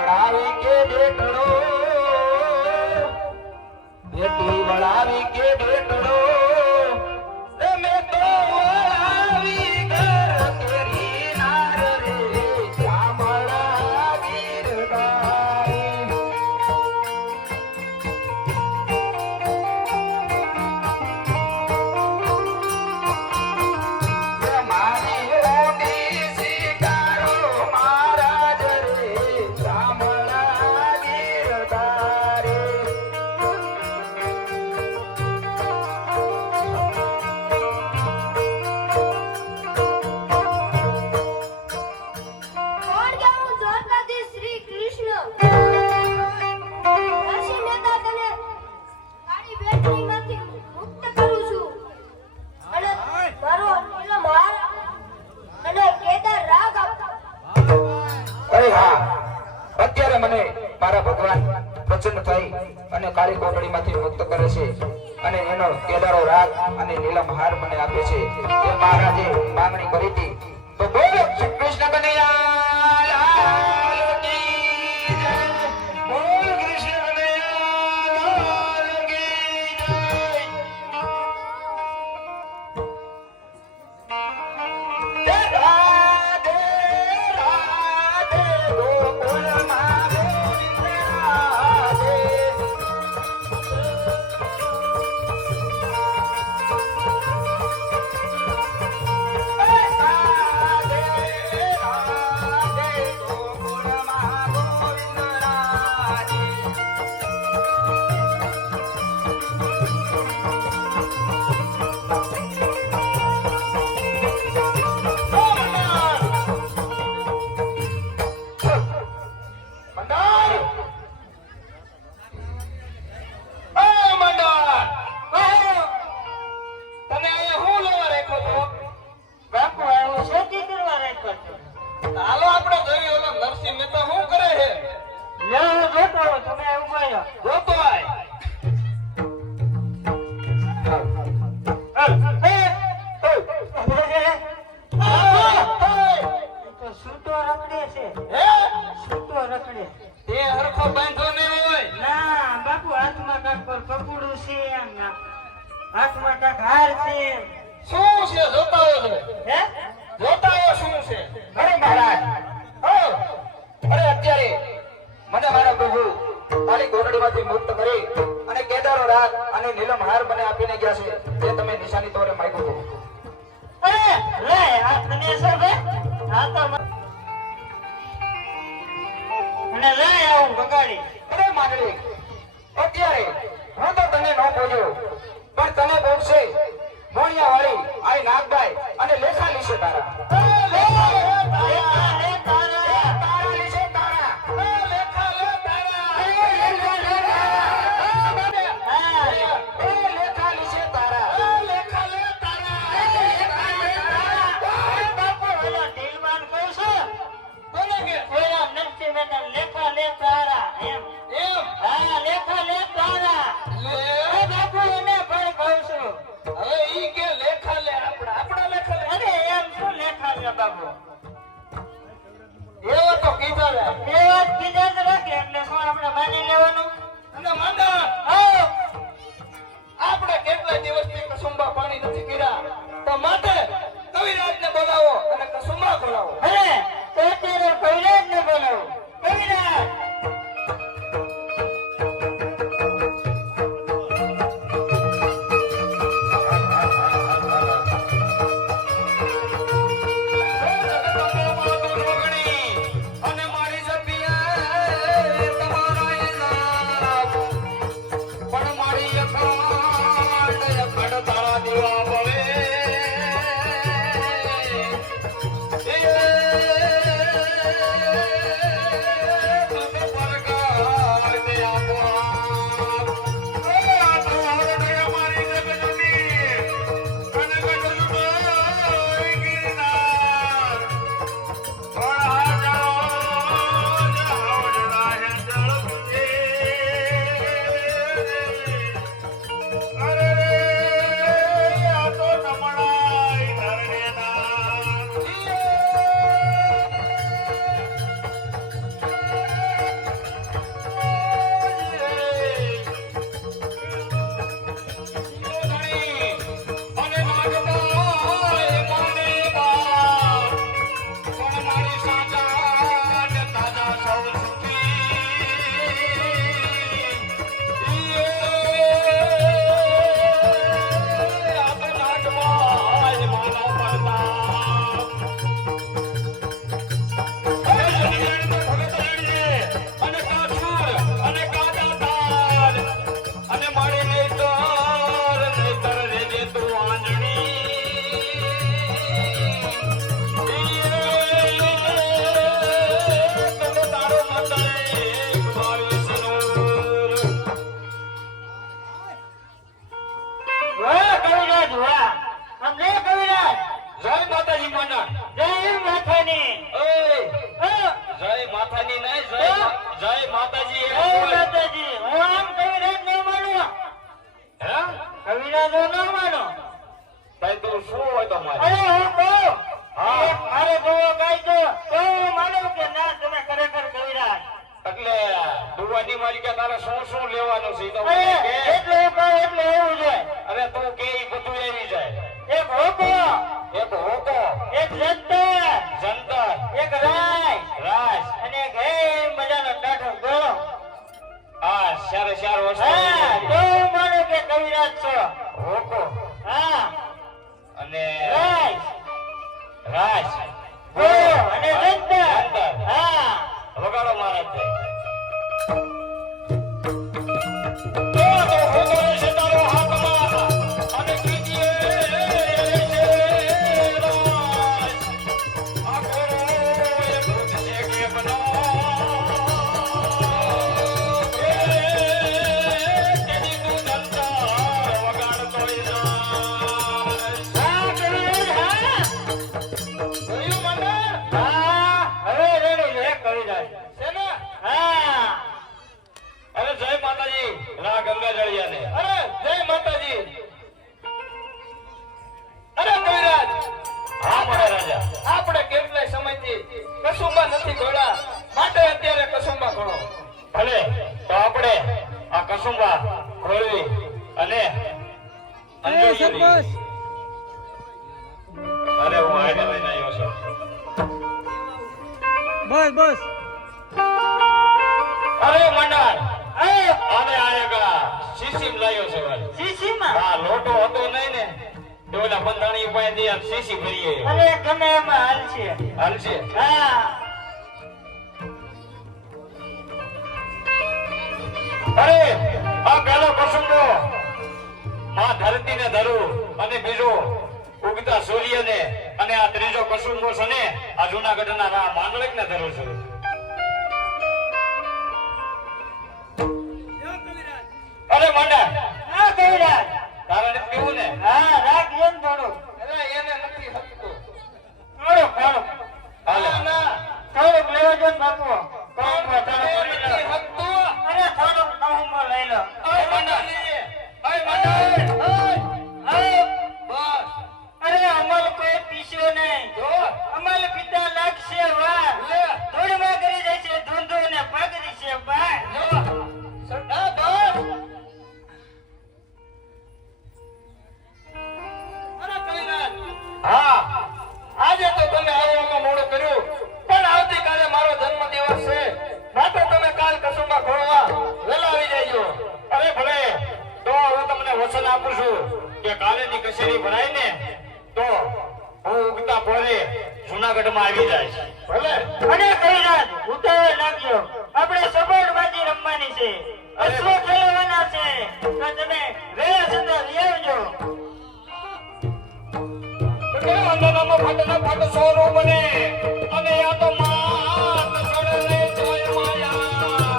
વળાવી કે બેટડો બેટી વળાવી કે બેટડો તમે તો વળાવી ઘર કેરી નાર રે શામળા ગીરધારી મારી ઓડી શિકારો મહારાજ રે શામળા ગીરધારી કોણ ગાઉં દ્વારકાધીશ શ્રી કૃષ્ણ નરસિંહ મહેતા તને તારી બેટરીમાંથી મુક્ત કરું છું અને મારો નીલમ હાર અને કેદાર રાગ આપ. અરે હા અત્યારે મને મારા ભગવાન પ્રસન્ન થઈ અને કાળી કોટડીમાંથી મુક્ત કરે છે અને એનો કેદારો રાગ અને નીલમ હાર મને આપે છે એ મહારાજે માંગણી કરી હતી તો બોલો શ્રી કૃષ્ણ કનૈયા લાલ કી જય. બોલ કૃષ્ણ કનૈયા લાલ કી જય. રાધે રાધે ગોકુળમાં ગોવિંદ રાધે. રાધે રાધે ગોકુળમાં ગોવિંદ રાધે. મંડાર! ઓ મંડાર! તને અહીંયા હું લેવા રાખ્યો છો? બાપુ આવું શેતી કરવા રાખ્યો છે. હાલો આપણે જોઈએ ઓલો નરસિંહ મહેતા શું કરે છે લેવો જોતો હોય તમે ઉભા રહ્યો. જોતો આય. તો સૂતો રખડે છે. હે? સૂતો રખડે. તે હરખો બાંધો ને હોય ના બાપુ હાથમાં કાંક કપડું છે એમ ના. હાથમાં કાંક હાર છે એમ. શું છે જોતા હોય છે હે જોતા હોય શું છે અરે મહારાજ હો અરે અત્યારે મને મારા પ્રભુ કાળી ગોરડીમાંથી મુક્ત કરી અને કેદારો રાગ અને નીલમ હાર મને આપીને ગયા છે જે તમે નિશાની તોરે માંગ્યું હતું. અરે લે આ તને શું છે આ તો અને લે આવું બગાડી. અરે માંગડી અત્યારે હું તો તને ન પૂછ્યો પણ તને પૂછશે મોણિયા વાળી આઈ નાગભાઈ અને લેખા લીશે તારા તારા લીશે તારા લેખા લે તારા એ લેખા લીશે તારા લેખા લે તારા બાપુ ઓલો ઢીલવાન કહું છું. કોને કે ઓલા નરસિંહ મહેતા લેખા લે તારા એમ. એમ હા લેખા લે તારા. લે એ બાપુ એને પણ કહું છું. હવે ઈ કે લેખા લે આપડા લેખા લે અરે એમ શું લેખા લે બાપુ. દુવાની માલિકા તારે શું લેવાનું છે ઈ તો અરે મને કે. એટલે કહું એટલે એવું છે અરે તું કે ઈ બધું આવી જાય. એક હોકો એક હોકો, એક જંતર જંતર, એક રાય રાસ, અને એક હે મજાનો ટાઢો ગળો આ સારે સાર વસ્તુ હા તો માનો કે કવિરાજ છો હોકો હા અને રાય રાસ, ગળો અને જંતર જંતર. હા વગાડો મહારાજ તો હોકો રહેશે તારો હાથમાં અને કીજીએ રહેશે રાસ. આખો એ ભૂત છે કે બનો તેની તું જંતર વગાડતોય રાસ. હા કવિરાજ હા જોયું મંડળ? હા હવે રેડી છે કવિરાજ છે ને? હા અરે જય માતાજી રા ગંગા જળિયાને. અરે જય માતાજી. અરે કવિરાજ, હા મહારાજા. આપણે કેટલાય સમયથી કસુંબા નથી ઘોડા માટે અત્યારે કસુંબા ઘોડો. ભલે તો આપણે આ કસુંબા ખોલવી અને અંજલિ. અરે હું આઈને લઈને આવ્યો છું. બસ અરે મંડાર અને આયેગા સીસીમ લાવ્યો છે ભાઈ. શીશીમાં આ લોટો હતો નહીં ને તો ઓલા બંધાણી પાસેથી આ સીસી ભરીએ અરે ગમે એમાં હાલ છે હાલશે. હા અરે આ પેલો કસુંબો માં ધરતીને ધરું અને બીજો ઉગતા સૂર્યને અને આ ત્રીજો કસુંબો છે ને આ જૂનાગઢના રા માંડલિકને ધરું છું. અરે મંડા હા કવિરાજ તારે નથી પીવું ને? હા રાખજો ને થોડું અરે એને નથી હકતું. થોડુંક હાલે. થોડુંક લેવા જો ને બાપુ એને થોડુંક નથી હકતું. અરે થોડુંક નવું લઈ લો ઓય મંડાજી, ઓય મંડાજી, ઓય. બસ અરે અમલ કોઈ પીસ્યો નહીં જો અમલ પિતા લાગશે વાર લે ધૂળમાં કરી દેશે ધૂંધો ને પગડી છે બાર જો સરદાર બસ. અરે કવિરાજ, હા આજે તો તમે આવવામાં મોડું કર્યું પણ આવતીકાલે મારો જન્મદિવસ છે માટે તમે કાલ કસુંબા ઘોડવા વહેલા આવી જજો. અરે ભલે તો હું તમને વચન આપું છું કે કાલેની કચેરી ભરાય ને તો હું ઉગતા પોરે જૂનાગઢમાં આવી જાય. ભલે અને કવિરાજ ઉતાવળ નાખજો આપણે સબોડબાજી રમવાની છે અશ્વ ખેલવાના છે તો તમે વેળા સદા લઈ આવજો અંદરનો ફાટનો ફાટ સોરો બને અને આ તો માત છોડે રે તોય માયા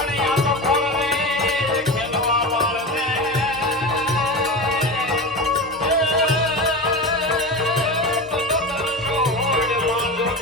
અને આ તો કોણ રે ખેલવા વાળને તો તરસો ઓડ માં જોગ